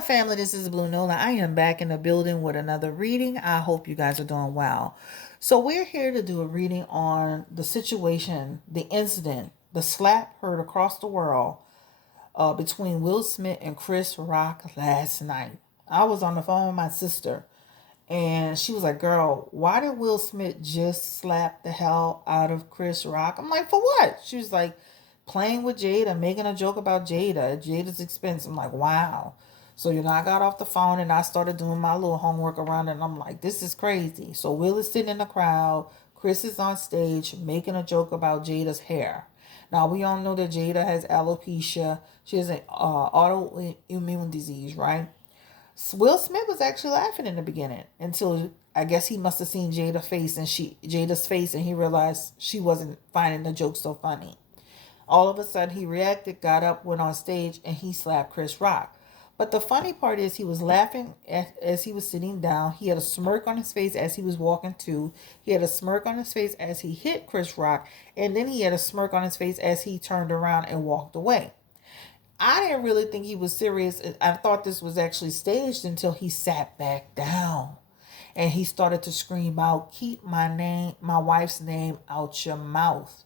up, family? This is Blue Nola. I am back in the building with another reading. I hope you guys are doing well. So, we're here to do a reading on the situation, the incident, the slap heard across the world between Will Smith and Chris Rock last night. I was on the phone with my sister, and she was like, "Girl, why did Will Smith just slap the hell out of Chris Rock?" I'm like, "For what?" She was like, "Playing with Jada, making a joke about Jada at Jada's expense." I'm like, "Wow." So, I got off the phone and I started doing my little homework around it. And I'm like, "This is crazy." So, Will is sitting in the crowd. Chris is on stage making a joke about Jada's hair. Now, we all know that Jada has alopecia. She has an autoimmune disease, right? Will Smith was actually laughing in the beginning until I guess he must have seen Jada's face and he realized she wasn't finding the joke so funny. All of a sudden he reacted, got up, went on stage, and he slapped Chris Rock. But the funny part is he was laughing as he was sitting down. He had a smirk on his face as he was walking to. He had a smirk on his face as he hit Chris Rock. And then he had a smirk on his face as he turned around and walked away. I didn't really think he was serious. I thought this was actually staged until he sat back down and he started to scream out, "Keep my wife's name out your mouth."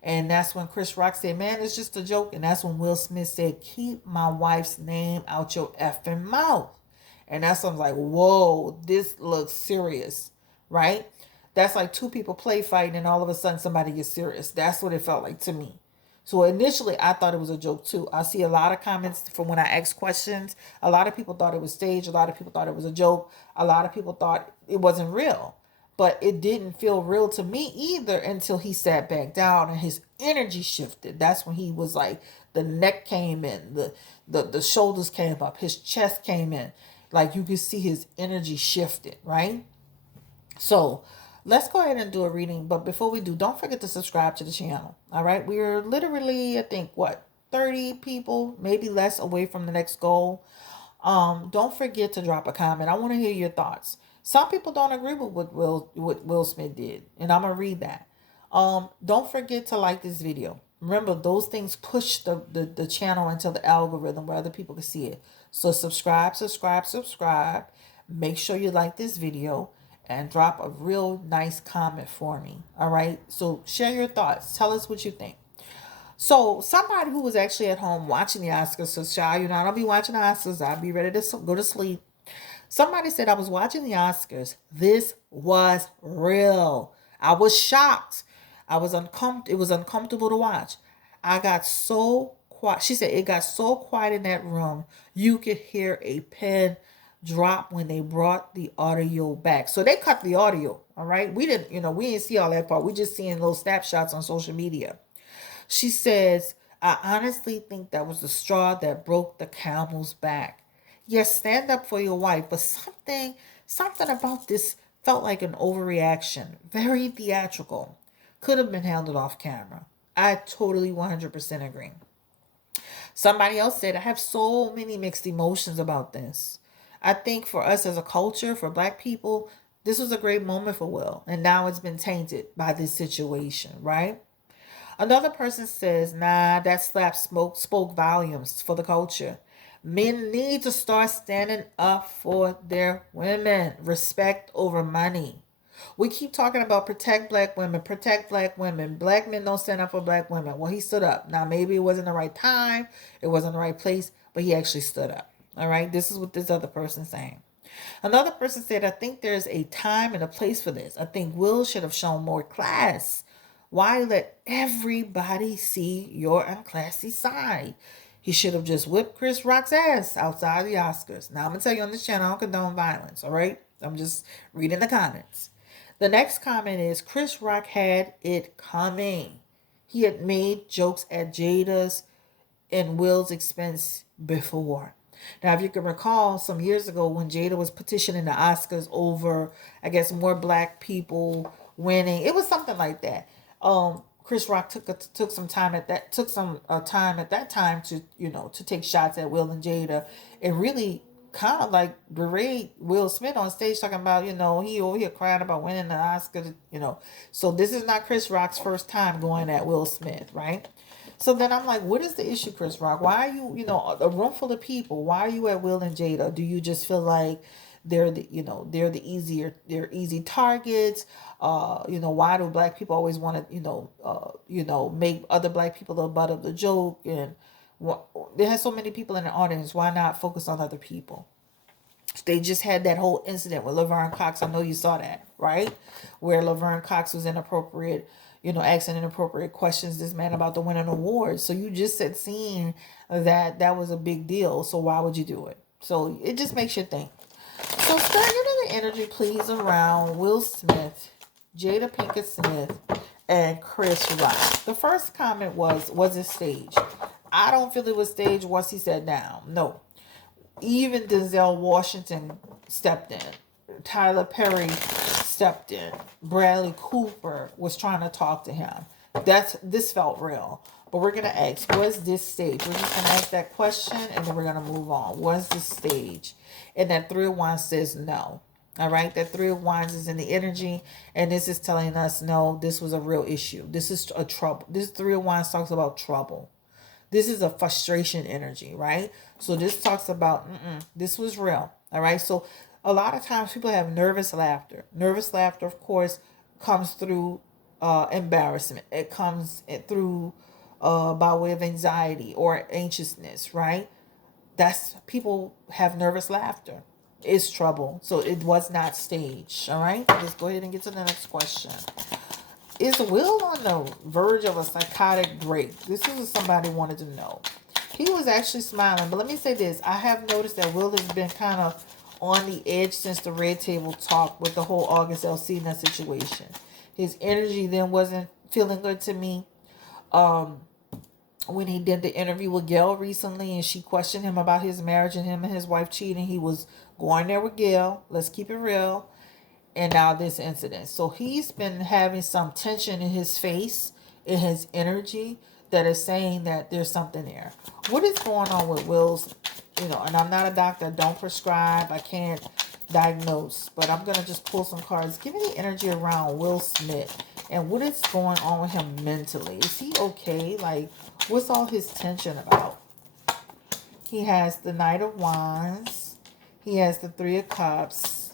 And that's when Chris Rock said, "Man, it's just a joke." And that's when Will Smith said, "Keep my wife's name out your effing mouth." And that's when I was like, whoa, this looks serious, right? That's like two people play fighting and all of a sudden somebody gets serious. That's what it felt like to me. So initially, I thought it was a joke too. I see a lot of comments from when I asked questions. A lot of people thought it was staged. A lot of people thought it was a joke. A lot of people thought it wasn't real. But it didn't feel real to me either until he sat back down and his energy shifted. That's when he was like, the neck came in, the shoulders came up, his chest came in. Like you could see his energy shifted, right? So let's go ahead and do a reading. But before we do, don't forget to subscribe to the channel. All right. We're literally, I think, what, 30 people, maybe less away from the next goal. Don't forget to drop a comment. I want to hear your thoughts. Some people don't agree with what Will Smith did, and I'm gonna read that. Don't forget to like this video. Remember, those things push the channel into the algorithm where other people can see it. So subscribe, subscribe, subscribe. Make sure you like this video and drop a real nice comment for me. All right. So share your thoughts. Tell us what you think. So somebody who was actually at home watching the Oscars, so child, I don't be watching the Oscars. I'll be ready to go to sleep. Somebody said I was watching the Oscars. This was real. I was shocked. It was uncomfortable to watch. I got so quiet. She said it got so quiet in that room. You could hear a pin drop when they brought the audio back. So they cut the audio. All right. We didn't see all that part. We just seeing little snapshots on social media. She says, "I honestly think that was the straw that broke the camel's back. Yes, stand up for your wife, but something about this felt like an overreaction. Very theatrical. Could have been handled off camera." I totally 100% agree. Somebody else said, "I have so many mixed emotions about this. I think for us as a culture, for black people, this was a great moment for Will, and now it's been tainted by this situation, right?" Another person says, "Nah, that slap spoke volumes for the culture. Men need to start standing up for their women. Respect over money. We keep talking about protect black women, protect black women. Black men don't stand up for black women." Well, he stood up. Now, maybe it wasn't the right time, it wasn't the right place, but he actually stood up. All right, this is what this other person's saying. Another person said, "I think there's a time and a place for this. I think Will should have shown more class. Why let everybody see your unclassy side? He should have just whipped Chris Rock's ass outside the Oscars." Now, I'm going to tell you on this channel, I don't condone violence, all right? I'm just reading the comments. The next comment is, "Chris Rock had it coming. He had made jokes at Jada's and Will's expense before." Now, if you can recall, some years ago when Jada was petitioning the Oscars over, I guess, more black people winning, it was something like that. Chris Rock took some time at that time to to take shots at Will and Jada, and really kind of like berate Will Smith on stage, talking about he over here crying about winning the Oscar. So this is not Chris Rock's first time going at Will Smith, right? So then I'm like, what is the issue, Chris Rock? Why are you, a room full of people? Why are you at Will and Jada? Do you just feel like they're easy targets? Why do black people always want to, make other black people the butt of the joke? And what, there has so many people in the audience. Why not focus on other people? They just had that whole incident with Laverne Cox. I know you saw that, right? Where Laverne Cox was inappropriate, asking inappropriate questions this man about to win an award. So you just said seeing that was a big deal. So why would you do it? So it just makes you think. So start getting the energy, please, around Will Smith, Jada Pinkett Smith, and Chris Rock. The first comment was it staged? I don't feel it was staged once he sat down. No. Even Denzel Washington stepped in. Tyler Perry stepped in. Bradley Cooper was trying to talk to him. This felt real. But we're gonna ask, was this stage? We're just gonna ask that question and then we're gonna move on. Was this stage? And that Three of Wands says no. All right, that Three of Wands is in the energy, and this is telling us no, this was a real issue. This is a trouble. This Three of Wands talks about trouble. This is a frustration energy, right? So this talks about this was real. All right. So a lot of times people have nervous laughter. Nervous laughter, of course, comes through embarrassment. It comes through by way of anxiety or anxiousness, right? That's people have nervous laughter. It's trouble. So it was not staged. All right. Let's go ahead and get to the next question. Is Will on the verge of a psychotic break? This is what somebody wanted to know. He was actually smiling, but let me say this. I have noticed that Will has been kind of on the edge since the Red Table Talk with the whole August Alsina situation. His energy then wasn't feeling good to me. When he did the interview with Gail recently and she questioned him about his marriage and him and his wife cheating, he was going there with Gail. Let's keep it real. And now this incident. So he's been having some tension in his face, in his energy, that is saying that there's something there. What is going on with Will's, and I'm not a doctor, I don't prescribe, I can't diagnose, but I'm going to just pull some cards. Give me the energy around Will Smith and what is going on with him mentally. Is he okay? Like, what's all his tension about? He has the Knight of Wands. He has the Three of Cups.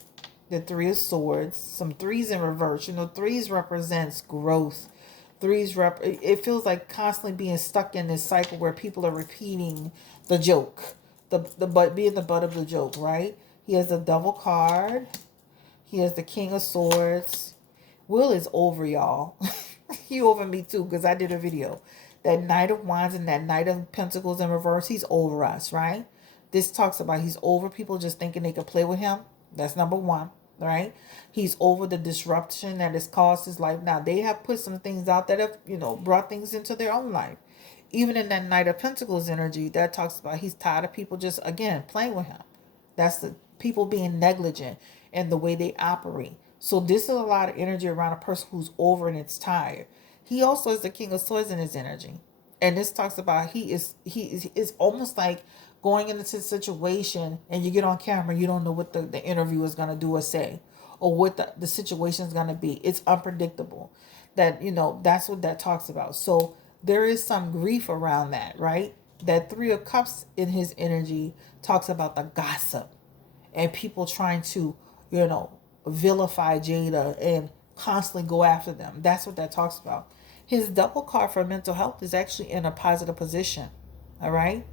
The Three of Swords, some threes in reverse. Threes represents growth. It feels like constantly being stuck in this cycle where people are repeating the joke, the butt being the butt of the joke, right? He has the Devil card. He has the King of Swords. Will is over, y'all. He over me too, because I did a video. That Knight of Wands and that Knight of Pentacles in reverse, he's over us, right? This talks about he's over people just thinking they could play with him. That's number one, right? He's over the disruption that has caused his life. Now, they have put some things out that have, brought things into their own life. Even in that Knight of Pentacles energy, that talks about he's tired of people just, again, playing with him. That's the people being negligent in the way they operate. So this is a lot of energy around a person who's over and it's tired. He also is the King of Swords in his energy. And this talks about he is almost like going into a situation and you get on camera, you don't know what the interview is going to do or say or what the situation is going to be. It's unpredictable. That's what that talks about. So there is some grief around that, right? That Three of Cups in his energy talks about the gossip and people trying to, vilify Jada and constantly go after them. That's what that talks about. His double card for mental health is actually in a positive position. All right.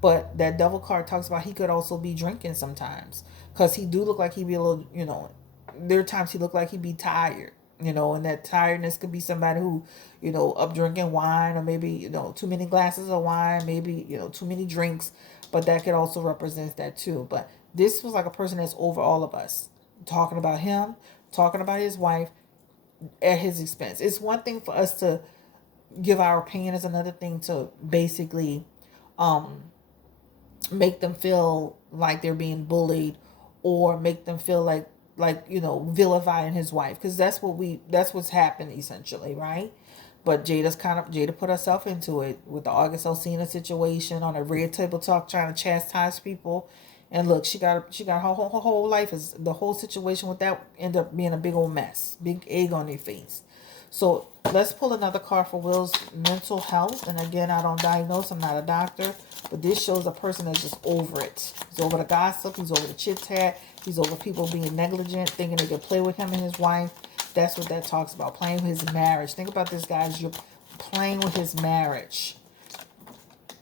But that double card talks about he could also be drinking sometimes. Because he do look like he be a little, there are times he look like he be tired. And that tiredness could be somebody who, up drinking wine or maybe, too many glasses of wine, maybe, too many drinks. But that could also represent that too. But this was like a person that's over all of us. Talking about him, talking about his wife at his expense. It's one thing for us to give our opinion. It's another thing to basically make them feel like they're being bullied or make them feel like vilifying his wife, because that's what's happened essentially, right? But Jada put herself into it with the August Alsina situation on a Red Table Talk, trying to chastise people. And look, she got her whole life, is the whole situation with that ended up being a big old mess, big egg on their face. So let's pull another card for Will's mental health. And again, I don't diagnose. I'm not a doctor. But this shows a person that's just over it. He's over the gossip. He's over the chit-chat. He's over people being negligent, thinking they can play with him and his wife. That's what that talks about, playing with his marriage. Think about this, guys. You're playing with his marriage.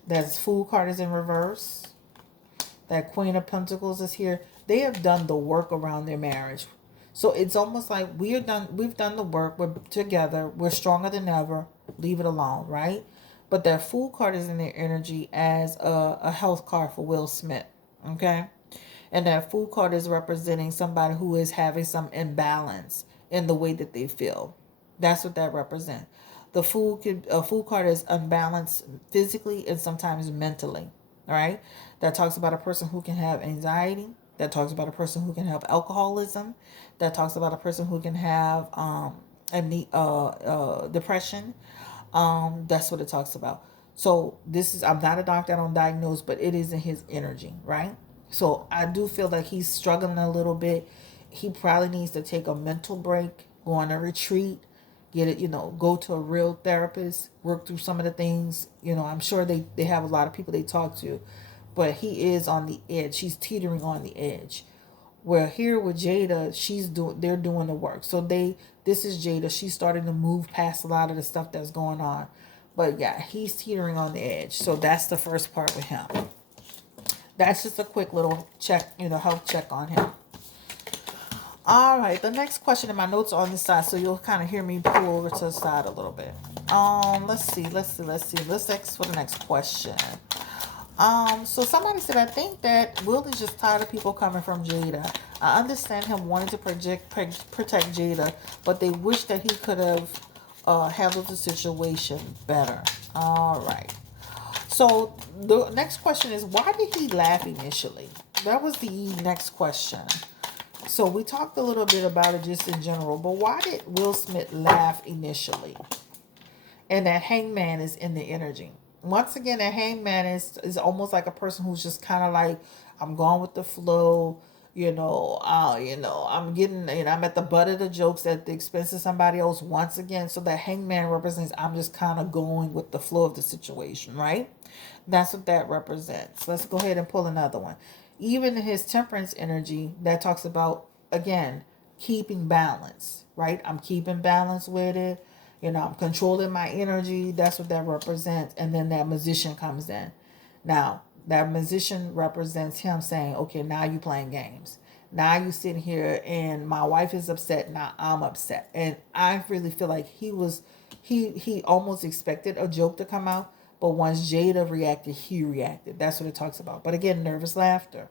That Fool card is in reverse. That Queen of Pentacles is here. They have done the work around their marriage. So it's almost like we've done the work. We're together. We're stronger than ever. Leave it alone, right? But that Fool card is in their energy as a health card for Will Smith. Okay? And that Fool card is representing somebody who is having some imbalance in the way that they feel. That's what that represents. The Fool card is unbalanced physically and sometimes mentally. All right? That talks about a person who can have anxiety. That talks about a person who can have alcoholism. That talks about a person who can have depression. That's what it talks about. So this is, I'm not a doctor, I don't diagnose, but it is in his energy, right? So I do feel like he's struggling a little bit. He probably needs to take a mental break, go on a retreat, get it, go to a real therapist, work through some of the things. I'm sure they have a lot of people they talk to, but he is on the edge. He's teetering on the edge. Where here with Jada, they're doing the work. So this is Jada. She's starting to move past a lot of the stuff that's going on. But yeah, he's teetering on the edge. So that's the first part with him. That's just a quick little check, health check on him. All right, the next question, in my notes are on this side, so you'll kind of hear me pull over to the side a little bit. Let's see. Let's ask for the next question. So somebody said, I think that Will is just tired of people coming from Jada. I understand him wanting to protect Jada, but they wish that he could have handled the situation better. All right. So the next question is, why did he laugh initially? That was the next question. So we talked a little bit about it just in general, but why did Will Smith laugh initially? And that Hangman is in the energy. Once again, that Hangman is almost like a person who's just kind of like, I'm going with the flow. I'm getting, I'm at the butt of the jokes at the expense of somebody else once again. So that Hangman represents, I'm just kind of going with the flow of the situation, right? That's what that represents. Let's go ahead and pull another one. Even his Temperance energy, that talks about, again, keeping balance, right? I'm keeping balance with it. I'm controlling my energy. That's what that represents. And then that Magician comes in. Now, that Magician represents him saying, okay, now you playing games. Now you sitting here and my wife is upset. Now I'm upset. And I really feel like he almost expected a joke to come out. But once Jada reacted, he reacted. That's what it talks about. But again, nervous laughter.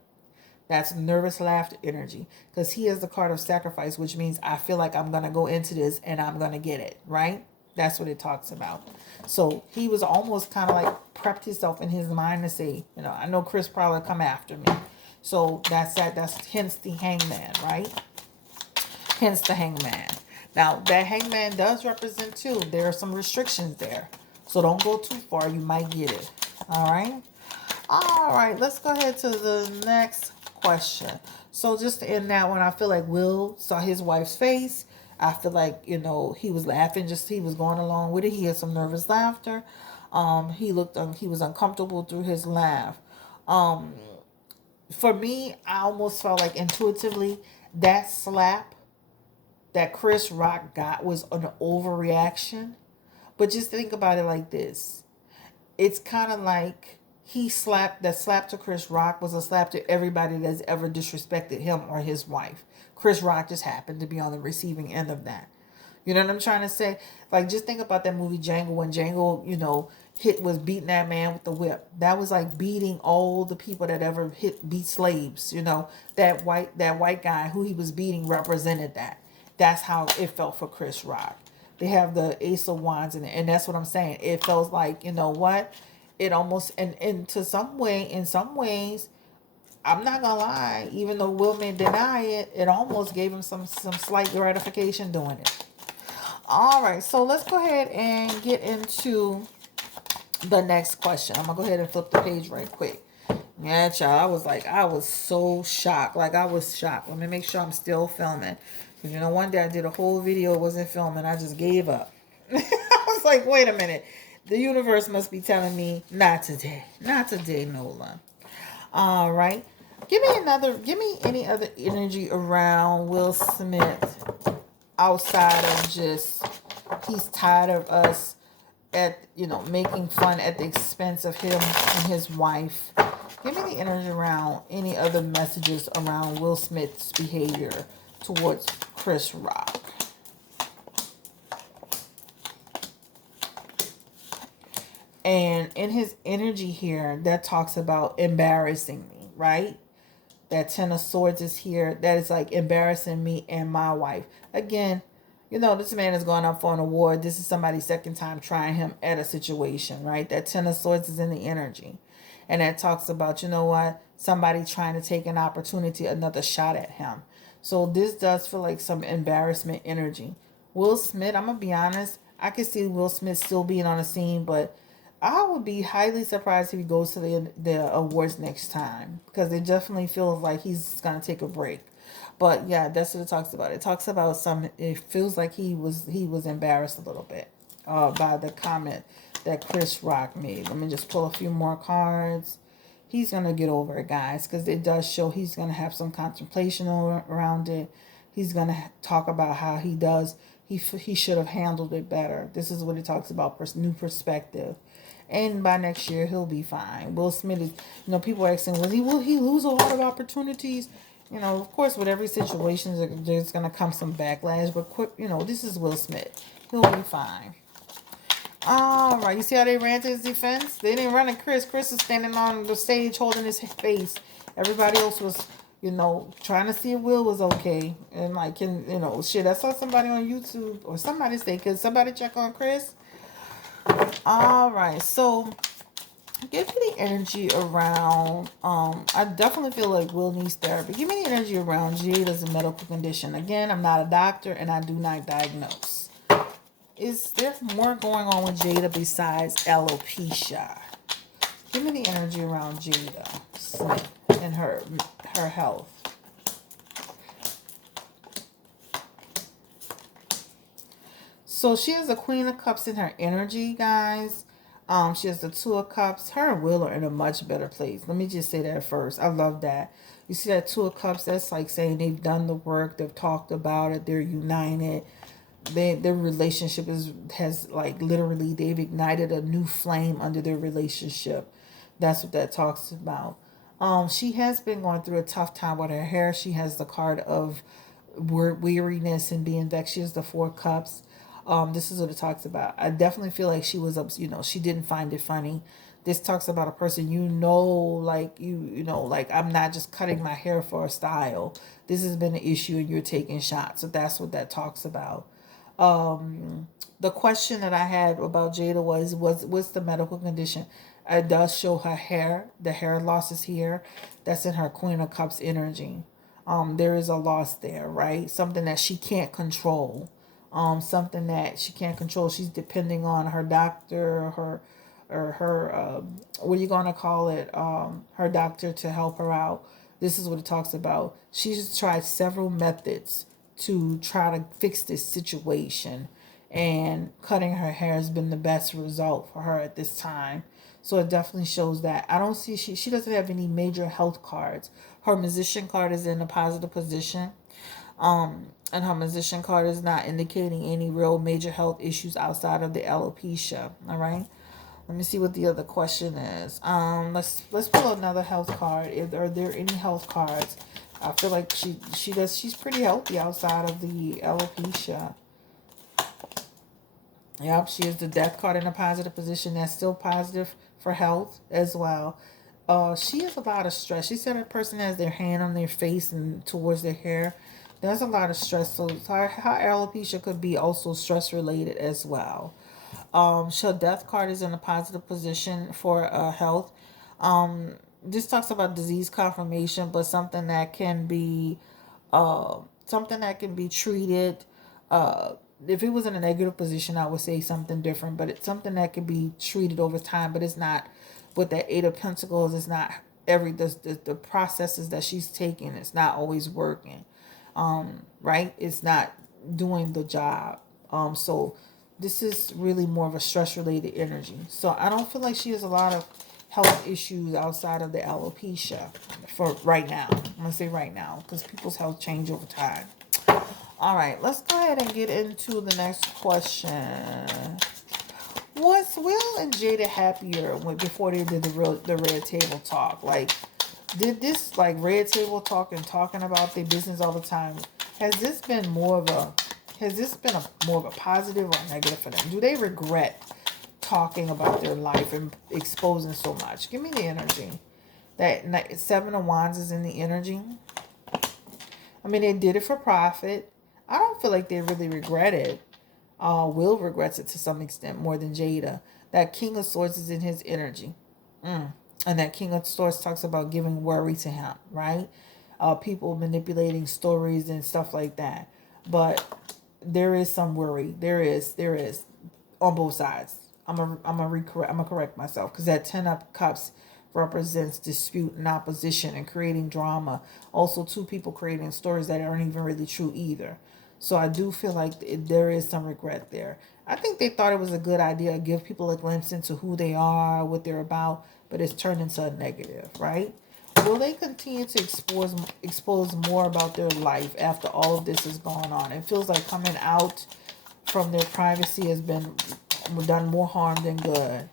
That's nervous laughter energy. Because he has the card of sacrifice, which means I feel like I'm going to go into this and I'm going to get it, right? That's what it talks about. So he was almost kind of like prepped himself in his mind to say, I know Chris probably come after me. So that's that. That's hence the Hangman, right? Hence the Hangman. Now, that Hangman does represent too. There are some restrictions there. So don't go too far. You might get it. All right? All right. Let's go ahead to the next question. So just to end that one, I feel like Will saw his wife's face. I feel like, he was laughing. He was going along with it. He had some nervous laughter. He was uncomfortable through his laugh. For me, I almost felt like intuitively that slap that Chris Rock got was an overreaction. But just think about it like this. It's kind of like that slap to Chris Rock was a slap to everybody that's ever disrespected him or his wife. Chris Rock just happened to be on the receiving end of that. You know what I'm trying to say? Like, just think about that movie Django, when Django, was beating that man with the whip. That was like beating all the people that ever beat slaves. That white guy who he was beating represented that. That's how it felt for Chris Rock. They have the Ace of Wands in it, and that's what I'm saying. It feels like, what? It almost, and in some ways, I'm not gonna lie, even though Will may deny it, it almost gave him some slight gratification doing it. All right, so let's go ahead and get into the next question. I'm gonna go ahead and flip the page right quick. Yeah, child, I was so shocked. Like, I was shocked. Let me make sure I'm still filming. You know, one day I did a whole video, it wasn't filming, I just gave up. I was like, wait a minute. The universe must be telling me, not today. Not today, Nola. All right. Give me any other energy around Will Smith outside of just he's tired of us making fun at the expense of him and his wife. Give me the energy around any other messages around Will Smith's behavior towards Chris Rock. And in his energy here, that talks about embarrassing me, right? That Ten of Swords is here. That is like embarrassing me and my wife. Again, this man is going up for an award. This is somebody's second time trying him at a situation, right? That Ten of Swords is in the energy. And that talks about, you know what? Somebody trying to take an opportunity, another shot at him. So this does feel like some embarrassment energy. Will Smith, I'm going to be honest, I can see Will Smith still being on the scene, but I would be highly surprised if he goes to the awards next time, because it definitely feels like he's going to take a break. But yeah, that's what it talks about. It talks about it feels like he was embarrassed a little bit by the comment that Chris Rock made. Let me just pull a few more cards. He's going to get over it, guys, because it does show he's going to have some contemplation around it. He's going to talk about how he should have handled it better. This is what it talks about, new perspective. And by next year, he'll be fine. Will Smith is, people are asking, will he lose a lot of opportunities? Of course, with every situation, there's going to come some backlash. But, this is Will Smith. He'll be fine. All right. You see how they ran to his defense? They didn't run at Chris. Chris is standing on the stage holding his face. Everybody else was, trying to see if Will was okay. And, I saw somebody on YouTube or somebody say, could somebody check on Chris? All right. So, give me the energy around, I definitely feel like Will needs therapy. Give me the energy around Jada's medical condition. Again, I'm not a doctor and I do not diagnose. Is there more going on with Jada besides alopecia? Give me the energy around Jada Smith and her health. So she has the Queen of Cups in her energy, guys. She has the Two of Cups. Her and Will are in a much better place. Let me just say that first. I love that. You see that Two of Cups? That's like saying they've done the work. They've talked about it. They're united. Their relationship has like literally they've ignited a new flame under their relationship. That's what that talks about. She has been going through a tough time with her hair. She has the card of weariness and being vexed. She has the Four Cups. This is what it talks about. I definitely feel like she was up, she didn't find it funny. This talks about a person, like I'm not just cutting my hair for a style. This has been an issue and you're taking shots. So that's what that talks about. The question that I had about Jada was what's the medical condition? It does show her hair. The hair loss is here. That's in her Queen of Cups energy. There is a loss there, right? Something that she can't control. Something that she can't control. She's depending on her doctor, her what are you gonna call it? Her doctor to help her out. This is what it talks about. She's tried several methods to try to fix this situation, and cutting her hair has been the best result for her at this time. So it definitely shows that. I don't see she doesn't have any major health cards. Her musician card is in a positive position. And her musician card is not indicating any real major health issues outside of the alopecia. All right. Let me see what the other question is. Let's pull another health card. Are there any health cards? I feel like she's pretty healthy outside of the alopecia. Yep, she has the death card in a positive position. That's still positive for health as well. She has a lot of stress. She said a person has their hand on their face and towards their hair. There's a lot of stress. So her alopecia could be also stress related as well. So death card is in a positive position for health. This talks about disease confirmation, but something that can be treated. If it was in a negative position, I would say something different, but it's something that can be treated over time. But it's not with that Eight of Pentacles. It's not the processes that she's taking. It's not always working. right? It's not doing the job. So this is really more of a stress related energy. So I don't feel like she has a lot of health issues outside of the alopecia for right now. I'm gonna say right now because people's health change over time. All right, let's go ahead and get into the next question. Was Will and Jada happier before they did the red table talk? Like, did this like red table talk and talking about their business all the time? Has this been more of a more of a positive or negative for them? Do they regret talking about their life and exposing so much? Give me the energy. That Seven of Wands is in the energy. I mean, they did it for profit. I don't feel like they really regret it. Will regrets it to some extent more than Jada. That King of Swords is in his energy. And that King of Swords talks about giving worry to him, right? People manipulating stories and stuff like that. But there is some worry. There is on both sides. I'm gonna correct myself because that 10 of Cups represents dispute and opposition and creating drama. Also, two people creating stories that aren't even really true either. So I do feel like there is some regret there. I think they thought it was a good idea to give people a glimpse into who they are, what they're about, but it's turned into a negative, right? Will they continue to expose more about their life after all of this has gone on? It feels like coming out from their privacy has been done more harm than good.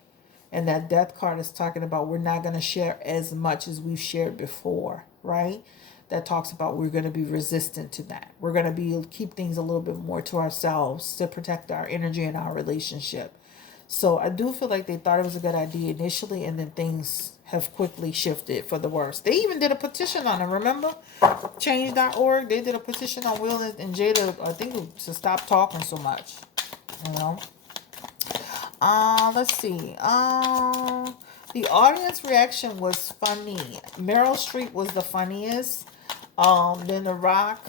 And that death card is talking about we're not going to share as much as we've shared before, right? That talks about we're going to be resistant to that. We're going to be keep things a little bit more to ourselves to protect our energy and our relationship. So I do feel like they thought it was a good idea initially, and then things have quickly shifted for the worse. They even did a petition on it, remember? Change.org, they did a petition on Will and Jada, I think, to stop talking so much. You know? Let's see. The audience reaction was funny. Meryl Streep was the funniest. Then The Rock.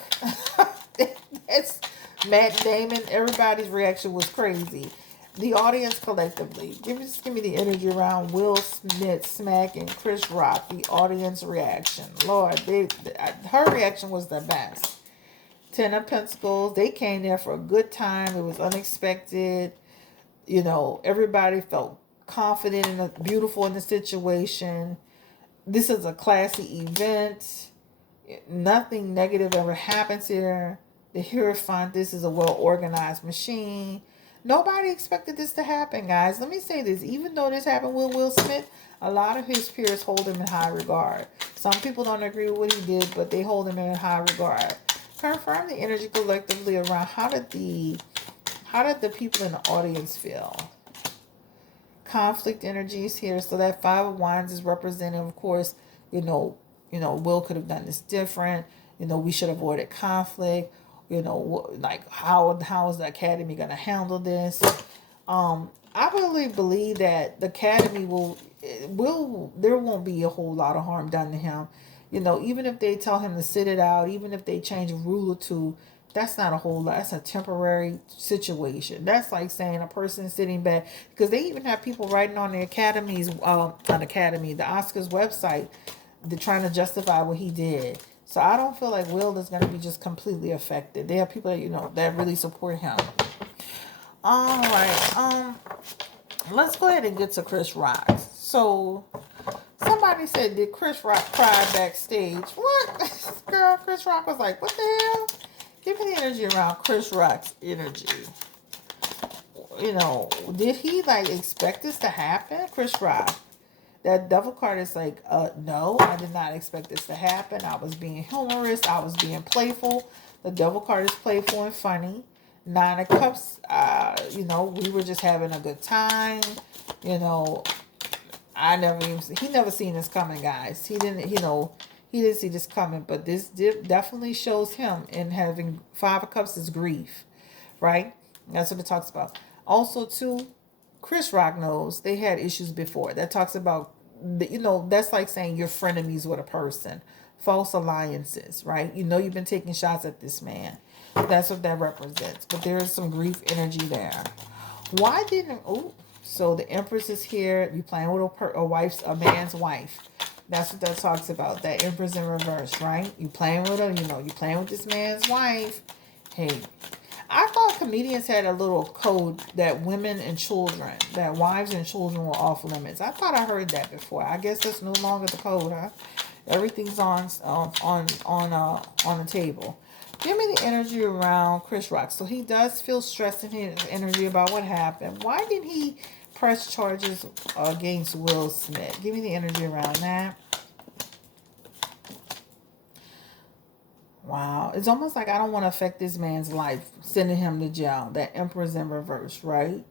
It's Matt Damon. Everybody's reaction was crazy. The audience collectively. Just give me the energy around Will Smith smacking Chris Rock. The audience reaction. Lord, her reaction was the best. 10 of Pentacles. They came there for a good time. It was unexpected. You know, everybody felt confident and beautiful in the situation. This is a classy event. Nothing negative ever happens here. The Hierophant, this is a well-organized machine. Nobody expected this to happen, guys. Let me say this. Even though this happened with Will Smith, a lot of his peers hold him in high regard. Some people don't agree with what he did, but they hold him in high regard. Confirm the energy collectively around how did the people in the audience feel? Conflict energies here. So that 5 of Wands is representing, of course, you know, Will could have done this different. We should have avoided conflict. Like how is the Academy going to handle this? I really believe that the Academy there won't be a whole lot of harm done to him. Even if they tell him to sit it out, even if they change a rule or two, that's not a whole lot. That's a temporary situation. That's like saying a person sitting back, because they even have people writing on the the Oscars website, they're trying to justify what he did. So I don't feel like Will is going to be just completely affected. They have people that really support him. All right. Let's go ahead and get to Chris Rock. So somebody said, did Chris Rock cry backstage? What? Girl, Chris Rock was like, what the hell? Give me the energy around Chris Rock's energy. Did he expect this to happen? Chris Rock. That devil card is like, no, I did not expect this to happen. I was being humorous. I was being playful. The devil card is playful and funny. 9 of Cups, we were just having a good time. He never seen this coming, guys. He didn't see this coming, but this definitely shows him in having 5 of Cups is grief, right? That's what it talks about. Also, too, Chris Rock knows they had issues before. That talks about, that's like saying you're frenemies with a person. False alliances, right? You've been taking shots at this man. That's what that represents. But there is some grief energy there. Why didn't, so the Empress is here. You playing with a man's wife. That's what that talks about. That Empress in reverse, right? You playing with her, you playing with this man's wife. Hey, I thought comedians had a little code that women and children, that wives and children were off limits. I thought I heard that before. I guess that's no longer the code, huh? Everything's on the table. Give me the energy around Chris Rock. So he does feel stressed in his energy about what happened. Why did he press charges against Will Smith? Give me the energy around that. Wow. It's almost like I don't want to affect this man's life, sending him to jail. That Emperor's in reverse, right?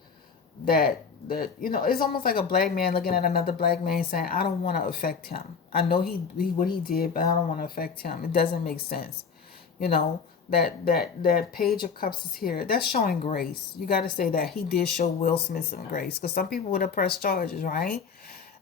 That it's almost like a black man looking at another black man saying, I don't want to affect him. I know he what he did, but I don't want to affect him. It doesn't make sense. You know, that page of cups is here. That's showing grace. You got to say that he did show Will Smith some grace, because some people would have pressed charges, right?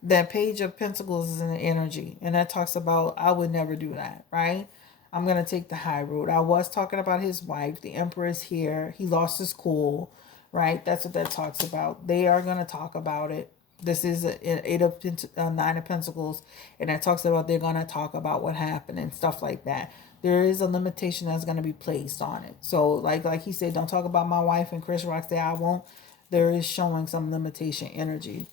That page of pentacles is in the energy, and that talks about, I would never do that, right? I'm going to take the high road. I was talking about his wife. The Emperor is here. He lost his cool, right? That's what that talks about. They are going to talk about it. This is nine of pentacles, and that talks about they're going to talk about what happened and stuff like that. There is a limitation that's going to be placed on it. So like he said, don't talk about my wife, and Chris Rock said, I won't. There is showing some limitation energy.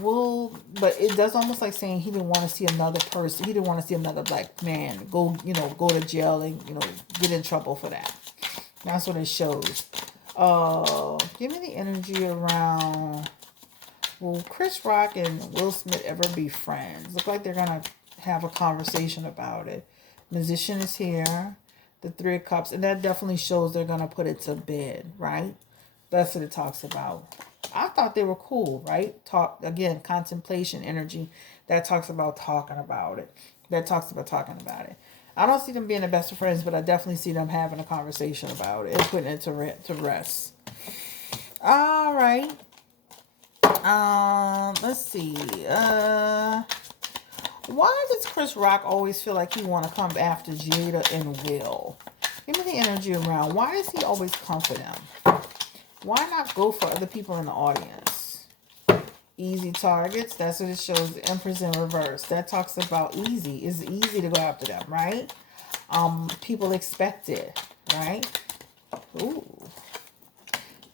Well, but it does almost like saying he didn't want to see another person. He didn't want to see another black man go to jail and, get in trouble for that. That's what it shows. Give me the energy around, will Chris Rock and Will Smith ever be friends? Look like they're going to have a conversation about it. Musician is here. The Three of Cups. And that definitely shows they're going to put it to bed, right? That's what it talks about. I thought they were cool, right? Talk again, contemplation energy. That talks about talking about it. That talks about talking about it. I don't see them being the best of friends, but I definitely see them having a conversation about it and putting it to rest. All right. Let's see. Why does Chris Rock always feel like he want to come after Jada and Will? Give me the energy around. Why does he always come for them? Why not go for other people in the audience? Easy targets. That's what it shows. The Empress in reverse. That talks about easy. It's easy to go after them, right? People expect it, right? Ooh.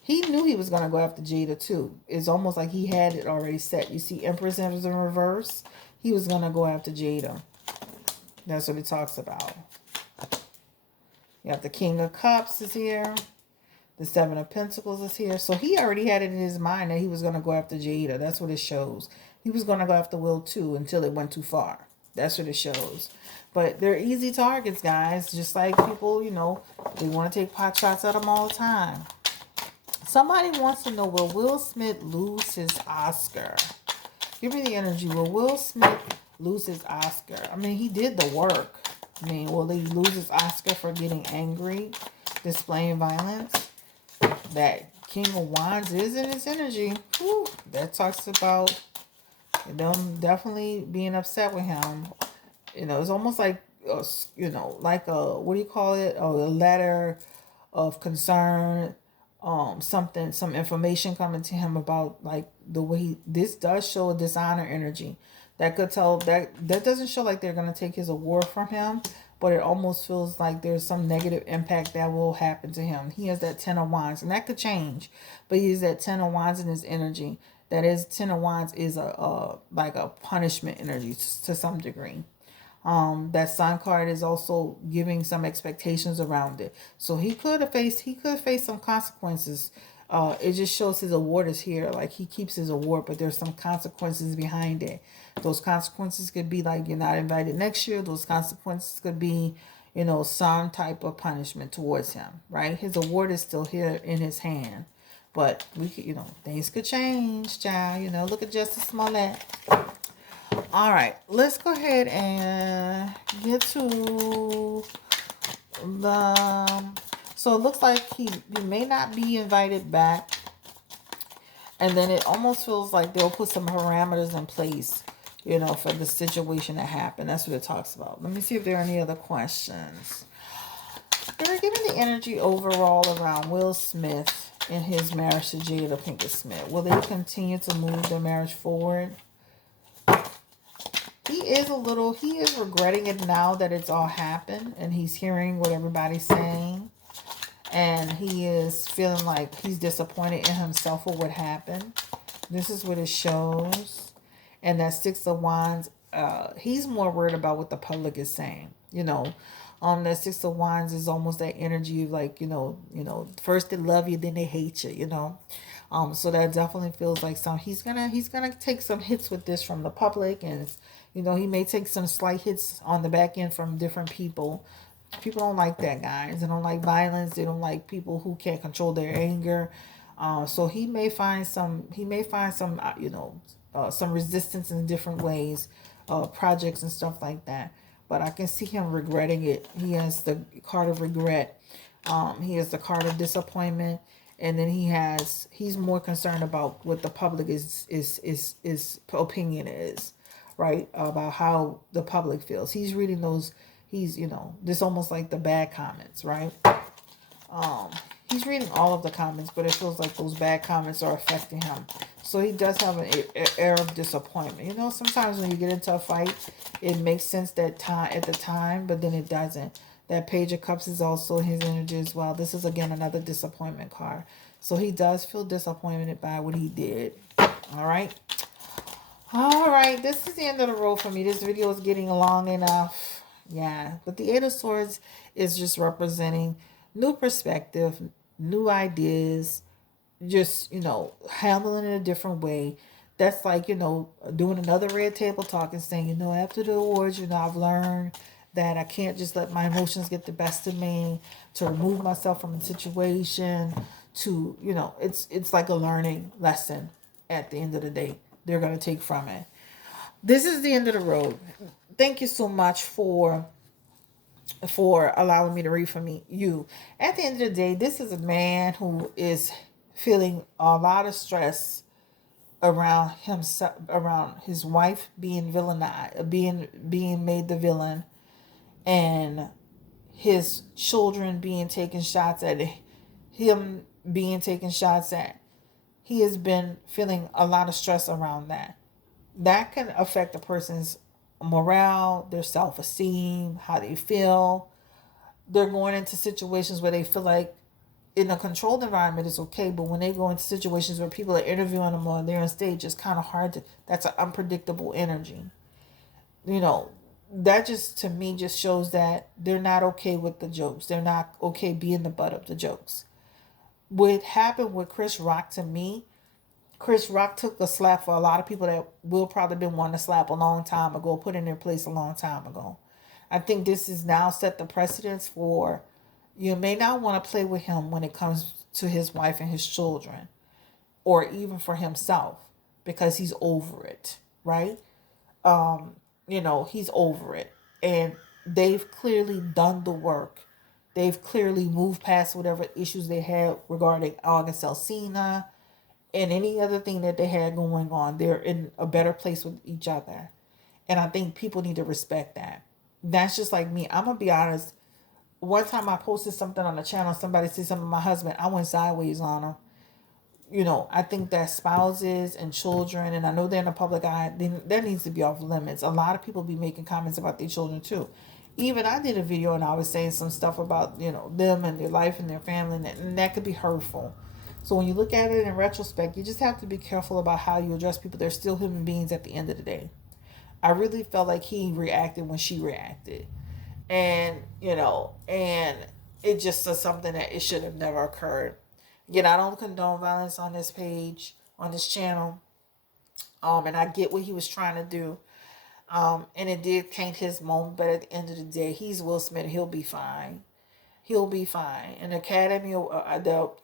He knew he was going to go after Jada too. It's almost like he had it already set. You see Empress in reverse? He was going to go after Jada. That's what it talks about. You have the King of Cups is here. The Seven of Pentacles is here. So he already had it in his mind that he was going to go after Jada. That's what it shows. He was going to go after Will too until it went too far. That's what it shows. But they're easy targets, guys. Just like people, they want to take pot shots at them all the time. Somebody wants to know, will Will Smith lose his Oscar? Give me the energy. Will Will Smith lose his Oscar? I mean, he did the work. I mean, will he lose his Oscar for getting angry, displaying violence? That King of Wands is in his energy. Whew, that talks about them definitely being upset with him. It's almost like, like a, what do you call it? A letter of concern. Some information coming to him about like the way this does show a dishonor energy. That could tell that doesn't show like they're going to take his award from him, but it almost feels like there's some negative impact that will happen to him. He has that Ten of Wands, and that could change, but he has that Ten of Wands in his energy. That is, Ten of Wands is a like a punishment energy to some degree. That Sun card is also giving some expectations around it. So he could have faced some consequences. It just shows his award is here. Like he keeps his award, but there's some consequences behind it. Those consequences could be like you're not invited next year. Those consequences could be, some type of punishment towards him, right? His award is still here in his hand. But we could, things could change, child. Look at Justice Smollett. All right, let's go ahead and get to the... So it looks like he may not be invited back. And then it almost feels like they'll put some parameters in place, for the situation that happened. That's what it talks about. Let me see if there are any other questions. They're giving the energy overall around Will Smith and his marriage to Jada Pinkett Smith. Will they continue to move their marriage forward? He he is regretting it now that it's all happened and he's hearing what everybody's saying. And he is feeling like he's disappointed in himself for what happened. This is what it shows. And that Six of Wands, he's more worried about what the public is saying. That Six of Wands is almost that energy of like, first they love you, then they hate you. So that definitely feels like he's gonna take some hits with this from the public, and he may take some slight hits on the back end from different people. People don't like that, guys. They don't like violence. They don't like people who can't control their anger. So he may find some. He may find some. Some resistance in different ways, projects and stuff like that. But I can see him regretting it. He has the card of regret. He has the card of disappointment, and then he's more concerned about what the public is opinion is, right? About how the public feels. He's reading those. He's this almost like the bad comments, right? Um, he's reading all of the comments, but it feels like those bad comments are affecting him. So he does have an air of disappointment. Sometimes when you get into a fight, it makes sense that time at the time, but then it doesn't. That Page of Cups is also his energy as well. This is again another disappointment card. So he does feel disappointed by what he did. All right. All right. This is the end of the road for me. This video is getting long enough. Yeah. But the Eight of Swords is just representing new perspective, new ideas, just handling it a different way. That's like doing another red table talk and saying after the awards I've learned that I can't just let my emotions get the best of me, to remove myself from a situation, to it's like a learning lesson. At the end of the day, they're going to take from it. This is the end of the road. Thank you so much for allowing me to read for you. At the end of the day, this is a man who is feeling a lot of stress around himself, around his wife being villainized, being made the villain, and his children being taken shots at, him being taken shots at. He has been feeling a lot of stress around that. That can affect a person's morale, their self-esteem, how they feel. They're going into situations where they feel like in a controlled environment it's okay, but when they go into situations where people are interviewing them or they're on stage, it's kind of hard to. That's an unpredictable energy. That just to me just shows that they're not okay with the jokes. They're not okay being the butt of the jokes. What happened with Chris Rock, to me, Chris Rock took a slap for a lot of people that will probably been wanting to slap a long time ago, put in their place a long time ago. I think this is now set the precedence for, you may not want to play with him when it comes to his wife and his children, or even for himself, because he's over it, right? He's over it. And they've clearly done the work. They've clearly moved past whatever issues they had regarding August Alsina and any other thing that they had going on. They're in a better place with each other. And I think people need to respect that. That's just like me. I'm going to be honest. One time I posted something on the channel, somebody said something to my husband. I went sideways on him. I think that spouses and children, and I know they're in the public eye, that needs to be off limits. A lot of people be making comments about their children too. Even I did a video and I was saying some stuff about, them and their life and their family, and that could be hurtful. So when you look at it in retrospect, you just have to be careful about how you address people. They're still human beings at the end of the day. I really felt like he reacted when she reacted. And, and it just was something that it should have never occurred. Again, I don't condone violence on this page, on this channel. And I get what he was trying to do. And it did taint his moment, but at the end of the day, he's Will Smith. He'll be fine. He'll be fine. And the Academy,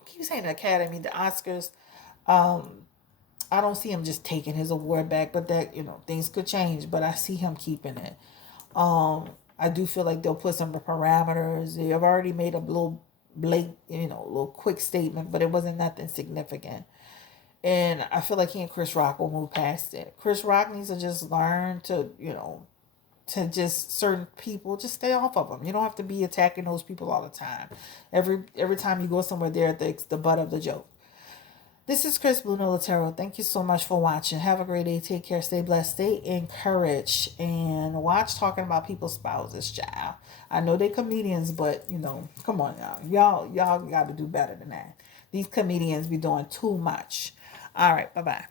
keep saying the Academy, the Oscars, I don't see him just taking his award back, but that, things could change, but I see him keeping it. I do feel like they'll put some parameters. They have already made a little little quick statement, but it wasn't nothing significant. And I feel like he and Chris Rock will move past it. Chris Rock needs to just learn to, to just certain people, just stay off of them. You don't have to be attacking those people all the time. Every time you go somewhere, they're the butt of the joke. This is Chris Blue Nola Tarot. Thank you so much for watching. Have a great day. Take care. Stay blessed. Stay encouraged. And watch talking about people's spouses, child. I know they're comedians, but you know, come on now. Y'all got to do better than that. These comedians be doing too much. All right. Bye bye.